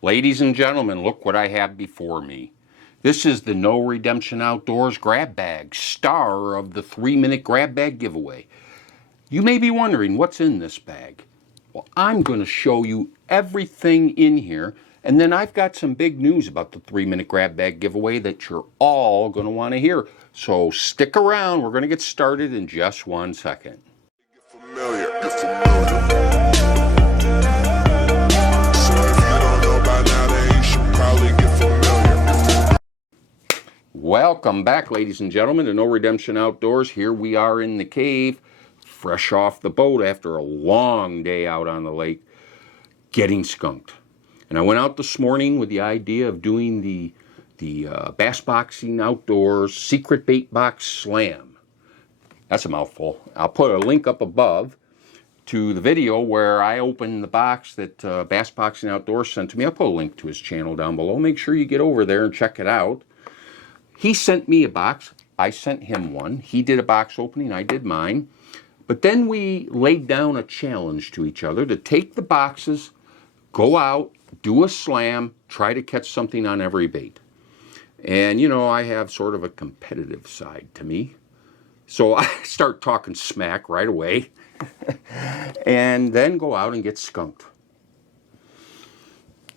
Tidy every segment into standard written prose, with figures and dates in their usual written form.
Ladies and gentlemen, look what I have before me. This is the No Redemption Outdoors Grab Bag, star of the 3-minute grab bag giveaway. You may be wondering what's in this bag. Well, I'm going to show you everything in here, and then I've got some big news about the 3-minute grab bag giveaway that you're all going to want to hear. So stick around, we're going to get started in just 1 second. Welcome back, ladies and gentlemen, to No Redemption Outdoors. Here we are in the cave, fresh off the boat after a long day out on the lake, getting skunked. And I went out this morning with the idea of doing the Bass Boxing Outdoors Secret Bait Box Slam. That's a mouthful. I'll put a link up above to the video where I opened the box that Bass Boxing Outdoors sent to me. I'll put a link to his channel down below. Make sure you get over there and check it out. He sent me a box, I sent him one. He did a box opening, I did mine. But then we laid down a challenge to each other to take the boxes, go out, do a slam, try to catch something on every bait. And you know, I have sort of a competitive side to me. So I start talking smack right away and then go out and get skunked.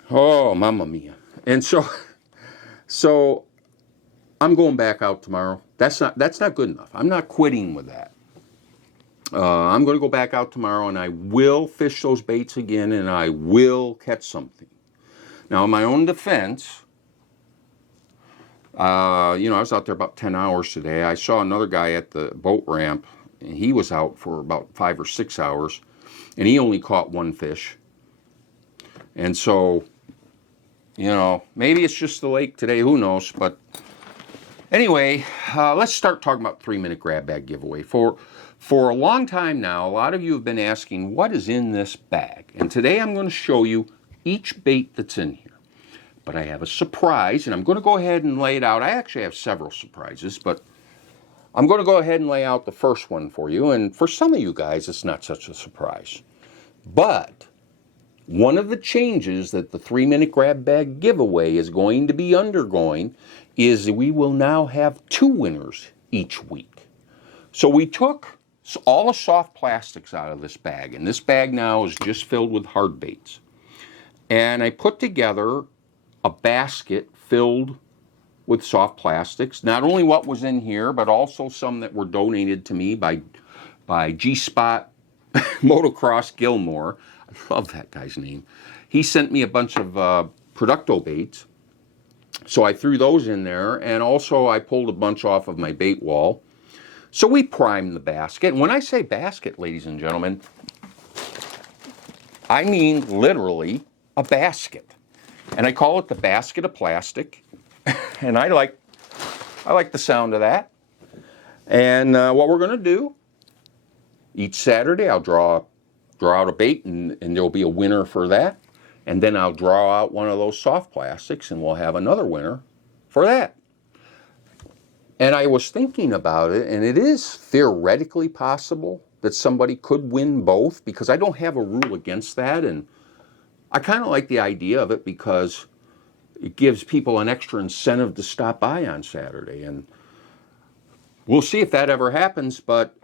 Oh, mamma mia. And so I'm going back out tomorrow. That's not good enough. I'm not quitting with that. I'm going to go back out tomorrow, and I will fish those baits again, and I will catch something. Now, in my own defense, I was out there about 10 hours today. I saw another guy at the boat ramp, and he was out for about 5 or 6 hours, and he only caught one fish. And so, maybe it's just the lake today. Who knows? But anyway, let's start talking about 3-minute grab bag giveaway. For a long time now, a lot of you have been asking, what is in this bag? And today I'm going to show you each bait that's in here. But I have a surprise, and I'm going to go ahead and lay it out. I actually have several surprises, but I'm going to go ahead and lay out the first one for you. And for some of you guys, it's not such a surprise. But one of the changes that the 3-minute grab bag giveaway is going to be undergoing is we will now have 2 winners each week. So we took all the soft plastics out of this bag, and this bag now is just filled with hard baits. And I put together a basket filled with soft plastics, not only what was in here, but also some that were donated to me by G-Spot Motocross Gilmore. I love that guy's name. He sent me a bunch of Producto baits, so I threw those in there, and also I pulled a bunch off of my bait wall. So we primed the basket. And when I say basket, ladies and gentlemen, I mean literally a basket. And I call it the basket of plastic. And I like the sound of that. And what we're going to do, each Saturday I'll draw out a bait, and there'll be a winner for that. And then I'll draw out one of those soft plastics, and we'll have another winner for that. And I was thinking about it, and it is theoretically possible that somebody could win both, because I don't have a rule against that. And I kind of like the idea of it because it gives people an extra incentive to stop by on Saturday. And we'll see if that ever happens, but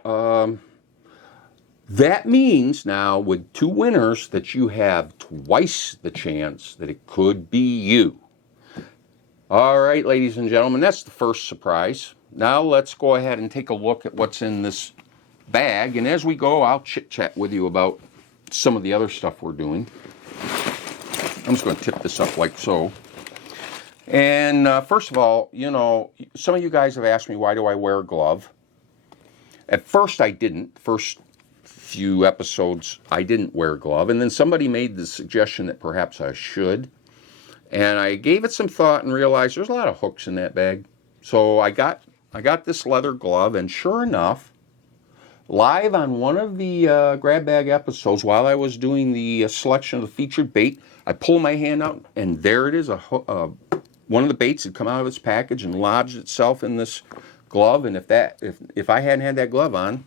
that means now with 2 winners that you have twice the chance that it could be you. All right, ladies and gentlemen, that's the first surprise. Now let's go ahead and take a look at what's in this bag. And as we go, I'll chit-chat with you about some of the other stuff we're doing. I'm just going to tip this up like so. And first of all, some of you guys have asked me, why do I wear a glove? At first I didn't. First few episodes I didn't wear a glove. And then somebody made the suggestion that perhaps I should. And I gave it some thought and realized there's a lot of hooks in that bag. So I got this leather glove, and sure enough, live on one of the grab bag episodes, while I was doing the selection of the featured bait, I pulled my hand out, and there it is. One of the baits had come out of its package and lodged itself in this glove. And if I hadn't had that glove on,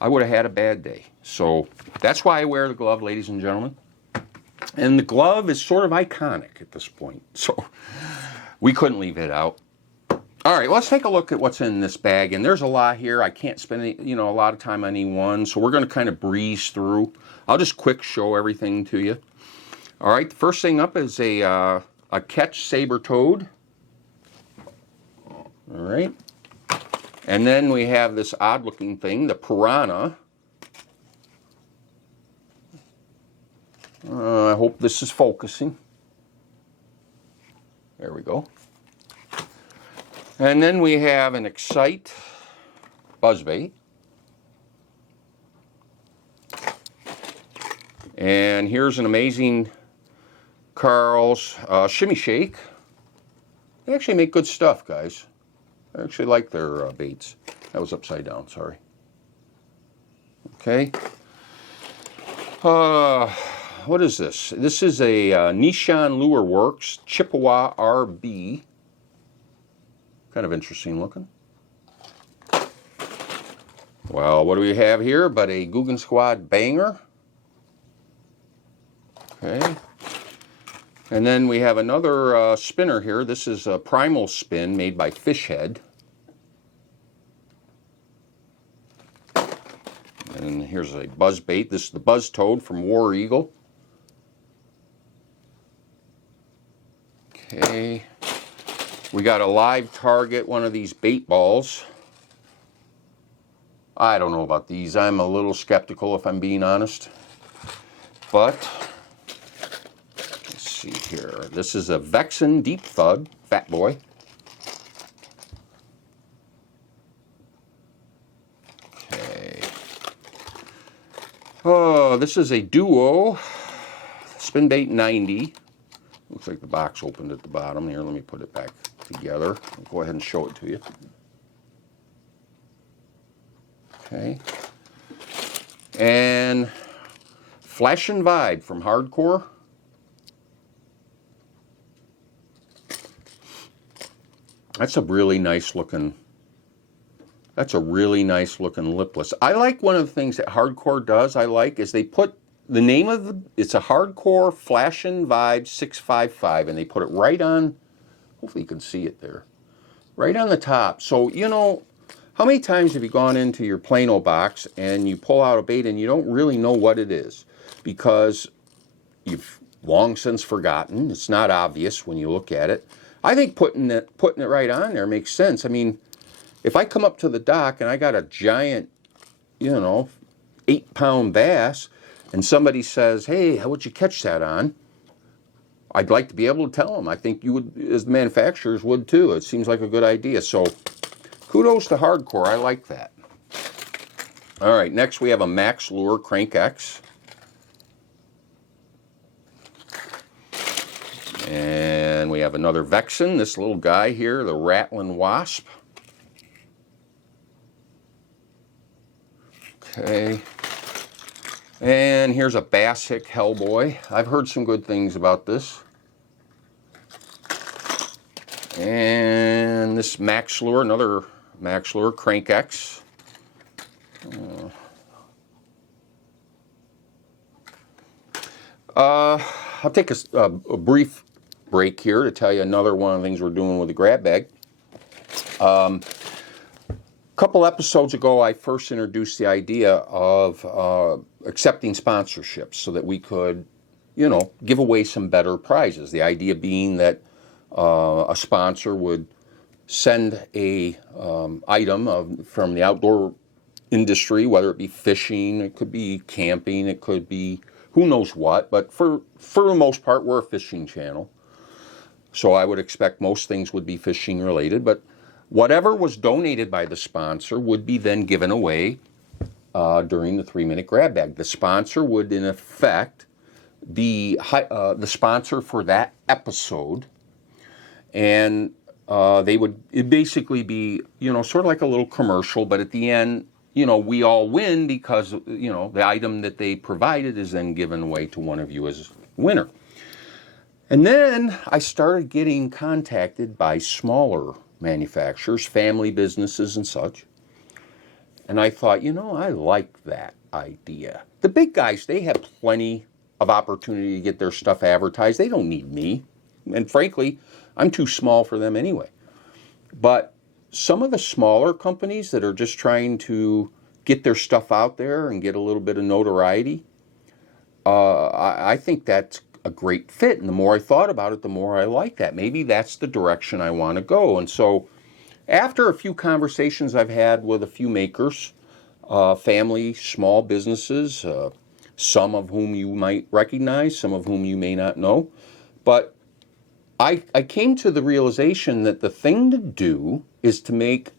I would have had a bad day. So that's why I wear the glove, ladies and gentlemen. And the glove is sort of iconic at this point, so we couldn't leave it out. All right, let's take a look at what's in this bag. And there's a lot here. I can't spend a lot of time on any one, so we're going to kind of breeze through. I'll just quick show everything to you. All right, the first thing up is a catch saber toad. All right. And then we have this odd looking thing, the piranha. I hope this is focusing. There we go. And then we have an Excite buzzbait. And here's an amazing Carl's Shimmy Shake. They actually make good stuff, guys. I actually like their baits. That was upside down, sorry. Okay. What is this? This is a Nishan Lure Works Chippewa RB. Kind of interesting looking. Well, what do we have here but a Guggen Squad banger? Okay. And then we have another spinner here. This is a Primal Spin made by Fish Head. And here's a buzz bait. This is the Buzz Toad from War Eagle. Okay. We got a live target, one of these bait balls. I don't know about these. I'm a little skeptical if I'm being honest. But, let's see here. This is a Vexen Deep Thud, Fat Boy. Okay. Oh, this is a Duo Spin Bait 90. Looks like the box opened at the bottom. Here, let me put it back together. I'll go ahead and show it to you. Okay. And Flash and Vibe from Hardcore. That's a really nice looking lipless. I like one of the things that Hardcore does, is they put the name of it's a Hardcore Flash and Vibe 655, and they put it right on, hopefully you can see it there, right on the top. So, how many times have you gone into your Plano box and you pull out a bait and you don't really know what it is because you've long since forgotten? It's not obvious when you look at it. I think putting it right on there makes sense. I mean, if I come up to the dock and I got a giant, 8-pound bass, and somebody says, hey, how would you catch that on? I'd like to be able to tell them. I think you would, as the manufacturers would too. It seems like a good idea. So kudos to Hardcore. I like that. All right, next we have a Max Lure Crank X. And we have another Vexen, this little guy here, the Rattlin' Wasp. Okay. And here's a Bass Hick Hellboy. I've heard some good things about this. And this Max Lure, another Max Lure Crank X. I'll take a brief break here to tell you another one of the things we're doing with the grab bag. A couple episodes ago, I first introduced the idea of accepting sponsorships so that we could, give away some better prizes. The idea being that a sponsor would send a item from the outdoor industry, whether it be fishing, it could be camping, it could be who knows what, but for the most part, we're a fishing channel. So I would expect most things would be fishing related, but whatever was donated by the sponsor would be then given away during the 3-minute grab bag. The sponsor would, in effect, be the sponsor for that episode, and it'd basically be, sort of like a little commercial, but at the end, we all win because, the item that they provided is then given away to one of you as winner. And then I started getting contacted by smaller manufacturers, family businesses and such. And I thought, I like that idea. The big guys, they have plenty of opportunity to get their stuff advertised. They don't need me. And frankly, I'm too small for them anyway. But some of the smaller companies that are just trying to get their stuff out there and get a little bit of notoriety, I think that's a great fit. And the more I thought about it, the more I like that. Maybe that's the direction I want to go. And so after a few conversations I've had with a few makers, family, small businesses, some of whom you might recognize, some of whom you may not know, but I came to the realization that the thing to do is to make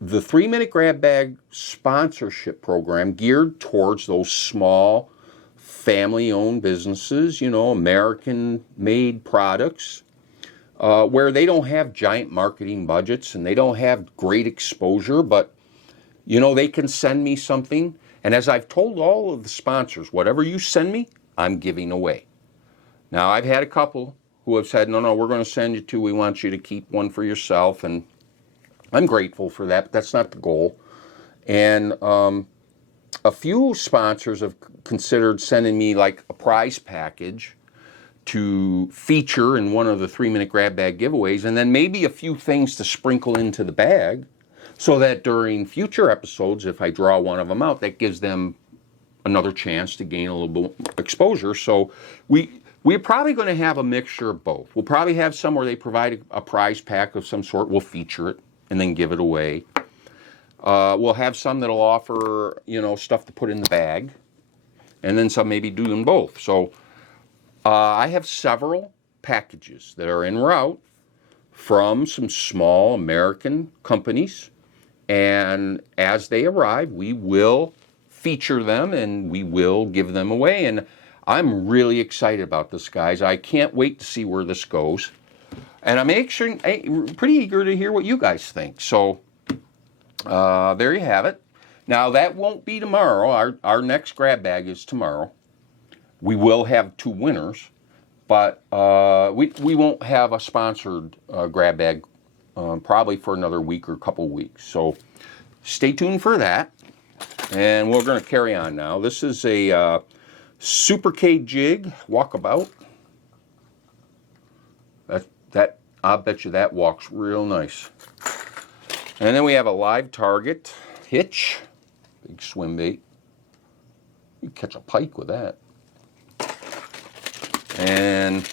the 3-Minute Grab Bag sponsorship program geared towards those small, family-owned businesses, you know, American-made products, where they don't have giant marketing budgets and they don't have great exposure, but, you know, they can send me something. And as I've told all of the sponsors, whatever you send me, I'm giving away. Now, I've had a couple who have said, no, we're going to send you two. We want you to keep one for yourself. And I'm grateful for that, but that's not the goal. And a few sponsors have considered sending me like a prize package to feature in one of the 3-Minute Grab Bag giveaways, and then maybe a few things to sprinkle into the bag so that during future episodes, if I draw one of them out, that gives them another chance to gain a little bit exposure. So we're probably going to have a mixture of both. We'll probably have some where they provide a prize pack of some sort. We'll feature it and then give it away. We'll have some that'll offer, you know, stuff to put in the bag, and then some maybe do them both. So I have several packages that are en route from some small American companies, and as they arrive, we will feature them and we will give them away. And I'm really excited about this, guys. I can't wait to see where this goes. And I'm actually pretty eager to hear what you guys think. So there you have it. Now, that won't be tomorrow. Our next grab bag is tomorrow. We will have two winners, but we won't have a sponsored grab bag probably for another week or couple weeks. So stay tuned for that. And we're going to carry on now. This is a Super K jig walkabout. That I'll bet you that walks real nice. And then we have a live target hitch, big swim bait. You catch a pike with that. And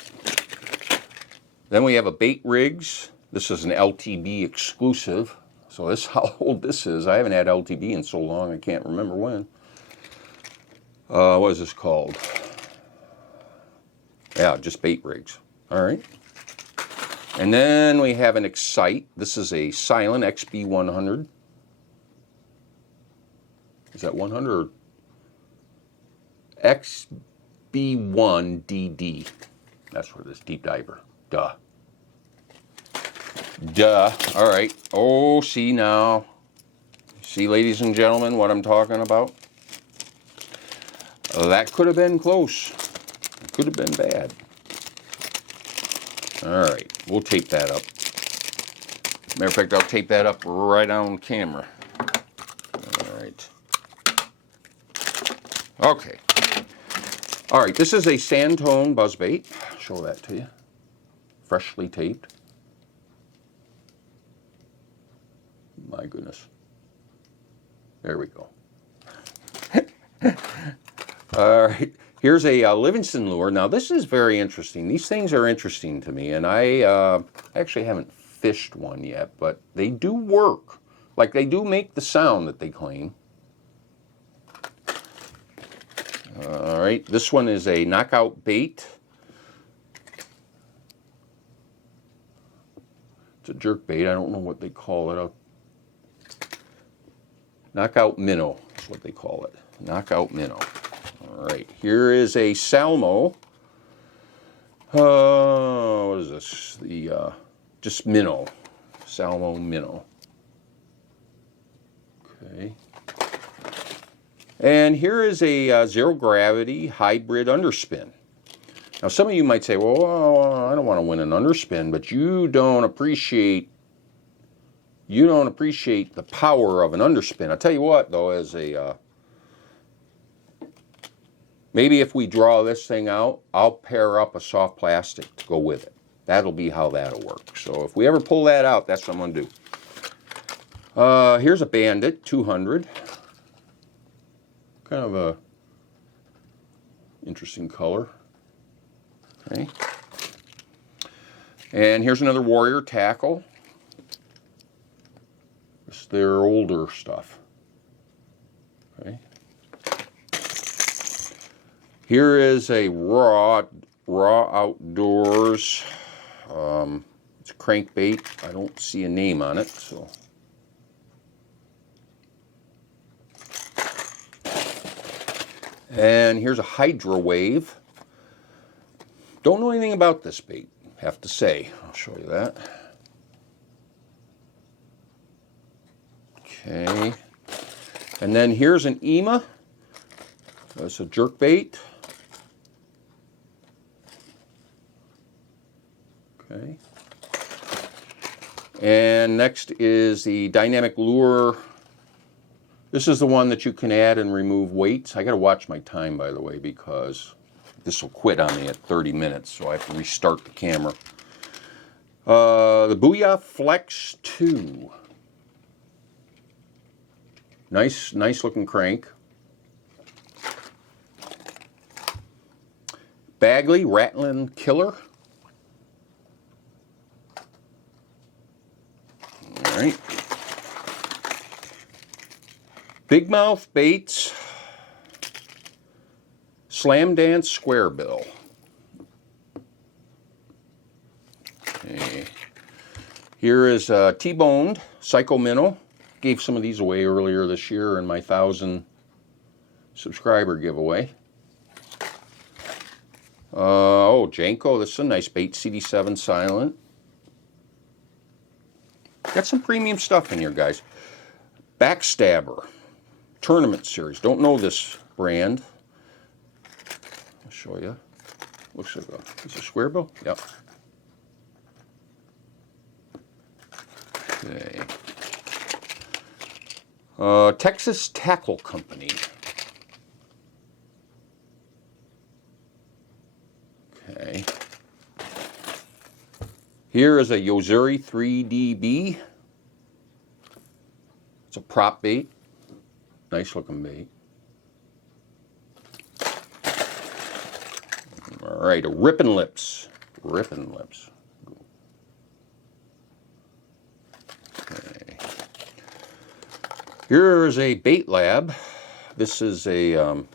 then we have a bait rigs. This is an LTB exclusive. So this how old this is. I haven't had LTB in so long I can't remember when. What is this called? Yeah, just bait rigs. All right. And then we have an Excite. This is a Silent XB100. Is that 100 or XB1DD? That's what it is, deep diver. Duh. All right. Oh, see now. See, ladies and gentlemen, what I'm talking about? That could have been close. It could have been bad. All right. We'll tape that up. Matter of fact, I'll tape that up right on camera. All right. Okay. All right. This is a Sandtone buzzbait. Show that to you. Freshly taped. My goodness. There we go. All right. Here's a Livingston lure. Now, this is very interesting. These things are interesting to me, and I actually haven't fished one yet, but they do work. Like, they do make the sound that they claim. All right. This one is a knockout bait. It's a jerk bait. I don't know what they call it. Knockout Minnow is what they call it. Knockout Minnow. All right, here is a Salmo. What is this? The just Minnow. Salomon Minnow. Okay. And here is a zero gravity hybrid underspin. Now, some of you might say, well, I don't want to win an underspin, but you don't appreciate the power of an underspin. I'll tell you what, though, as a Maybe if we draw this thing out, I'll pair up a soft plastic to go with it. That'll be how that'll work. So if we ever pull that out, that's what I'm going to do. Here's a Bandit 200. Kind of a interesting color. Okay. And here's another Warrior tackle. It's their older stuff. Okay. Here is a raw Outdoors. It's a crankbait. I don't see a name on it, so. And here's a Hydra wave. Don't know anything about this bait, have to say. I'll show you that. Okay. And then here's an EMA. That's a jerk bait. Okay. And next is the Dynamic Lure. This is the one that you can add and remove weights. I got to watch my time, by the way, because this will quit on me at 30 minutes, so I have to restart the camera. The Booyah Flex 2. Nice looking crank. Bagley Rattling Killer. All right. Big Mouth Baits. Slam Dance Square Bill. Okay. Here is T-boned Psycho Minnow. Gave some of these away earlier this year in my 1,000 subscriber giveaway. Oh, Janko, this is a nice bait. CD7 Silent. Got some premium stuff in here, guys. Backstabber. Tournament Series. Don't know this brand. I'll show you. Looks like is it a square bill? Yep. Okay. Texas Tackle Company. Okay. Here is a Yozuri 3DB. It's a prop bait. Nice looking bait. All right, a Rippin' Lips. Rippin' Lips. Okay. Here is a Bait Lab. This is a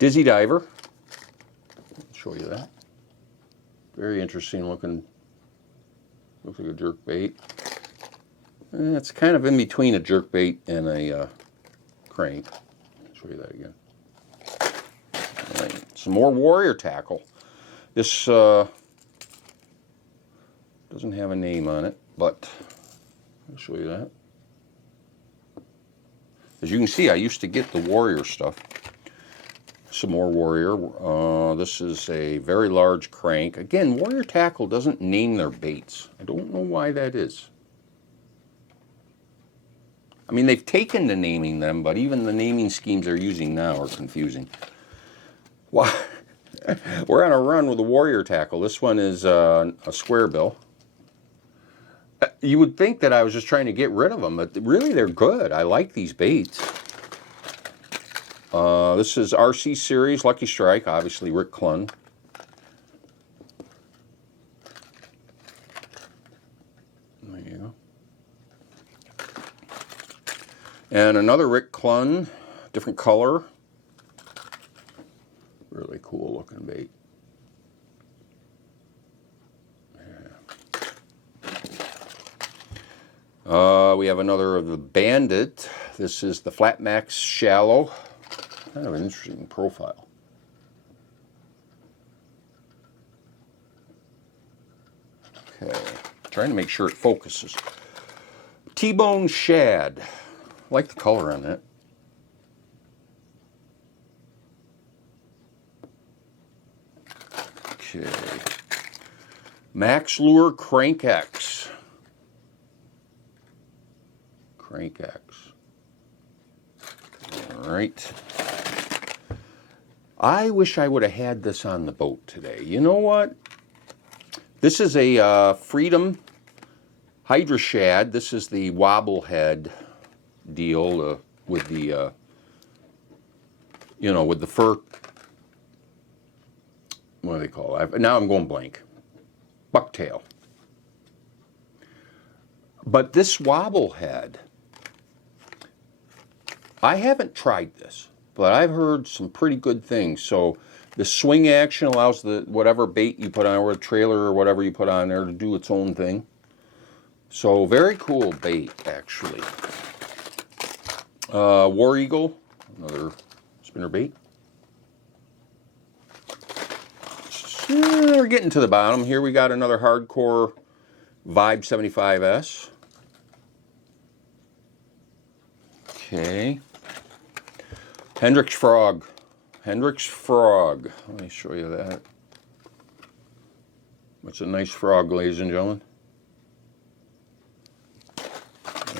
Dizzy Diver. I'll show you that. Very interesting looking. Looks like a jerk bait. It's kind of in between a jerk bait and a crank. I'll show you that again. All right, some more Warrior tackle. This doesn't have a name on it, but I'll show you that. As you can see, I used to get the Warrior stuff. Some more Warrior. This is a very large crank. Again, Warrior Tackle doesn't name their baits. I don't know why that is. I mean, they've taken to naming them, but even the naming schemes they're using now are confusing. Wow. We're on a run with the Warrior Tackle. This one is a square bill. You would think that I was just trying to get rid of them, but really they're good. I like these baits. This is RC Series, Lucky Strike, obviously Rick Clunn. There you go. And another Rick Clunn, different color. Really cool looking bait. Yeah. We have another of the Bandit. This is the Flat Max Shallow. Kind of an interesting profile. Okay, trying to make sure it focuses. T-bone Shad. I like the color on that. Okay. Max Lure Crank X. Crank X. All right. I wish I would have had this on the boat today. You know what? This is a Freedom Hydra Shad. This is the wobble head deal with the, you know, with the fur. What do they call it? Now I'm going blank. Bucktail. But this wobble head, I haven't tried this, but I've heard some pretty good things. So the swing action allows the whatever bait you put on, or a trailer or whatever you put on there, to do its own thing. So very cool bait, actually. War Eagle, another spinner bait. So we're getting to the bottom. Here we got another Hardcore Vibe 75S. Okay. Hendrix Frog. Hendrix Frog. Let me show you that. It's a nice frog, ladies and gentlemen.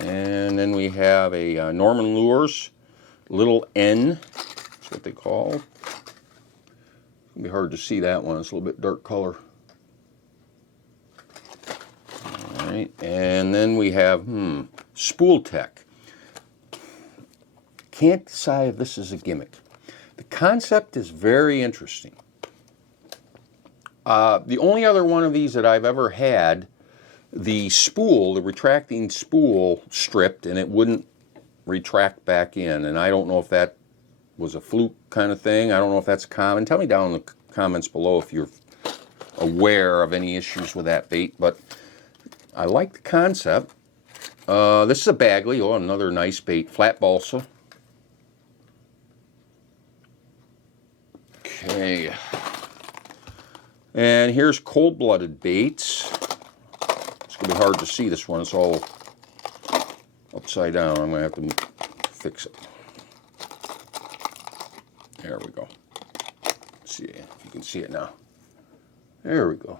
And then we have a Norman Lures, Little N. That's what they call. It's going to be hard to see that one. It's a little bit dark color. All right. And then we have, Spool Tech. Can't decide if this is a gimmick. The concept is very interesting. The only other one of these that I've ever had, the spool, the retracting spool, stripped and it wouldn't retract back in. And I don't know if that was a fluke kind of thing. I don't know if that's common. Tell me down in the comments below if you're aware of any issues with that bait. But I like the concept. This is a Bagley. Oh, another nice bait. Flat balsa. Okay, and here's cold-blooded baits. It's going to be hard to see this one. It's all upside down. I'm going to have to fix it. There we go. See if you can see it now. There we go.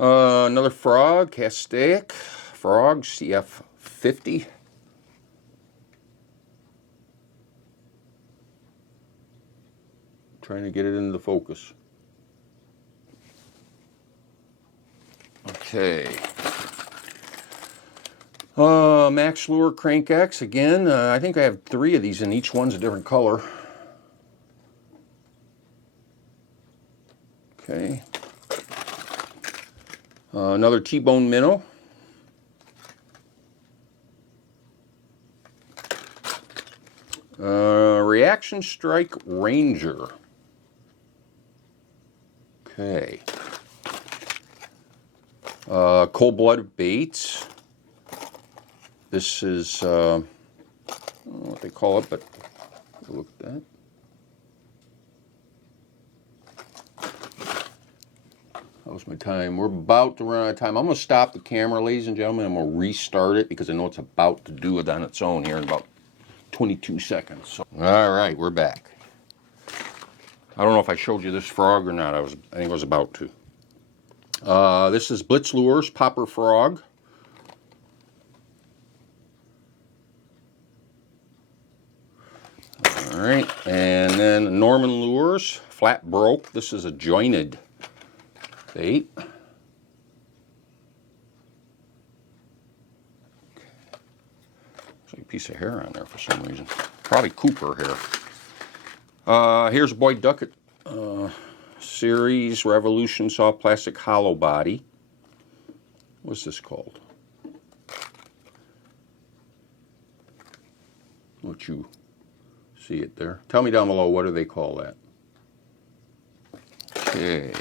Another frog, Castaic frog, CF50. Trying to get it into the focus. Okay. Max Lure Crank X again. I think I have 3 of these, and each one's a different color. Okay. Another T-Bone Minnow. Reaction Strike Ranger. Okay. Cold-blooded baits. This is, I don't know what they call it, but look at that. That was my time. We're about to run out of time. I'm going to stop the camera, ladies and gentlemen. I'm going to restart it because I know it's about to do it on its own here in about 22 seconds. So, all right, we're back. I don't know if I showed you this frog or not. I think I was about to. This is Blitz Lures Popper Frog. All right, and then Norman Lures Flat Broke. This is a jointed bait. There's like a piece of hair on there for some reason. Probably Cooper hair. Here's Boyd Duckett Series Revolution Soft Plastic Hollow Body. What's this called? Let you see it there. Tell me down below, what do they call that? Okay.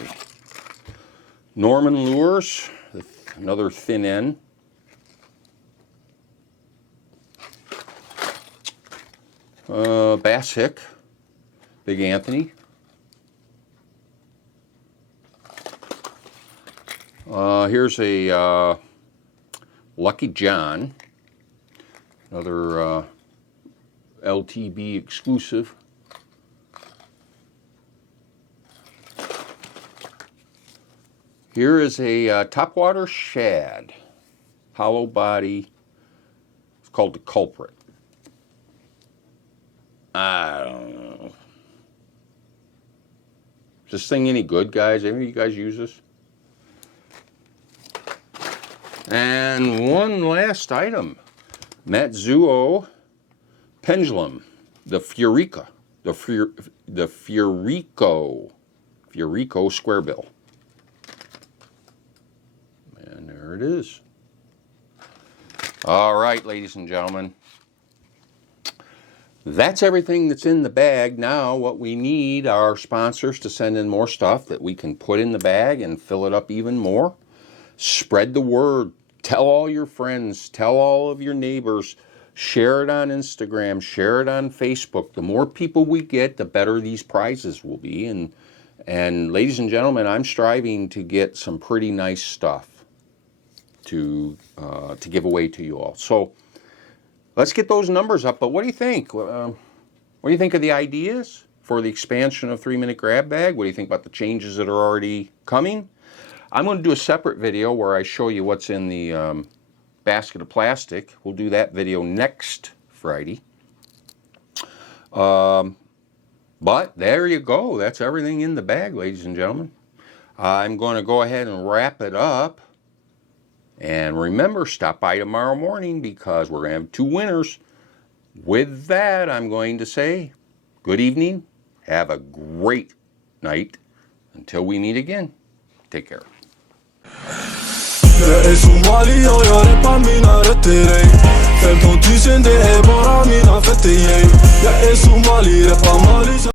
Norman Lures, another thin end. Bass Hick, Big Anthony. Here's a Lucky John, another LTB exclusive. Here is a topwater shad, hollow body. It's called the Culprit. I don't know. Is this thing any good, guys? Any of you guys use this? And one last item. Matsuo pendulum, the Furico, the Furico square bill. And there it is. All right, ladies and gentlemen. That's everything that's in the bag. Now what we need are sponsors to send in more stuff that we can put in the bag and fill it up even more. Spread the word. Tell all your friends. Tell all of your neighbors. Share it on Instagram. Share it on Facebook. The more people we get, the better these prizes will be. And ladies and gentlemen, I'm striving to get some pretty nice stuff to give away to you all. So let's get those numbers up. But what do you think? What do you think of the ideas for the expansion of 3-Minute Grab Bag? What do you think about the changes that are already coming? I'm going to do a separate video where I show you what's in the basket of plastic. We'll do that video next Friday. But there you go. That's everything in the bag, ladies and gentlemen. I'm going to go ahead and wrap it up. And remember, stop by tomorrow morning because we're going to have 2 winners. With that, I'm going to say good evening. Have a great night. Until we meet again, take care. Jag är somali och jag rappar mina rötter ej 15 000 det är bara mina fötter ej Jag är somali, rappar Mali.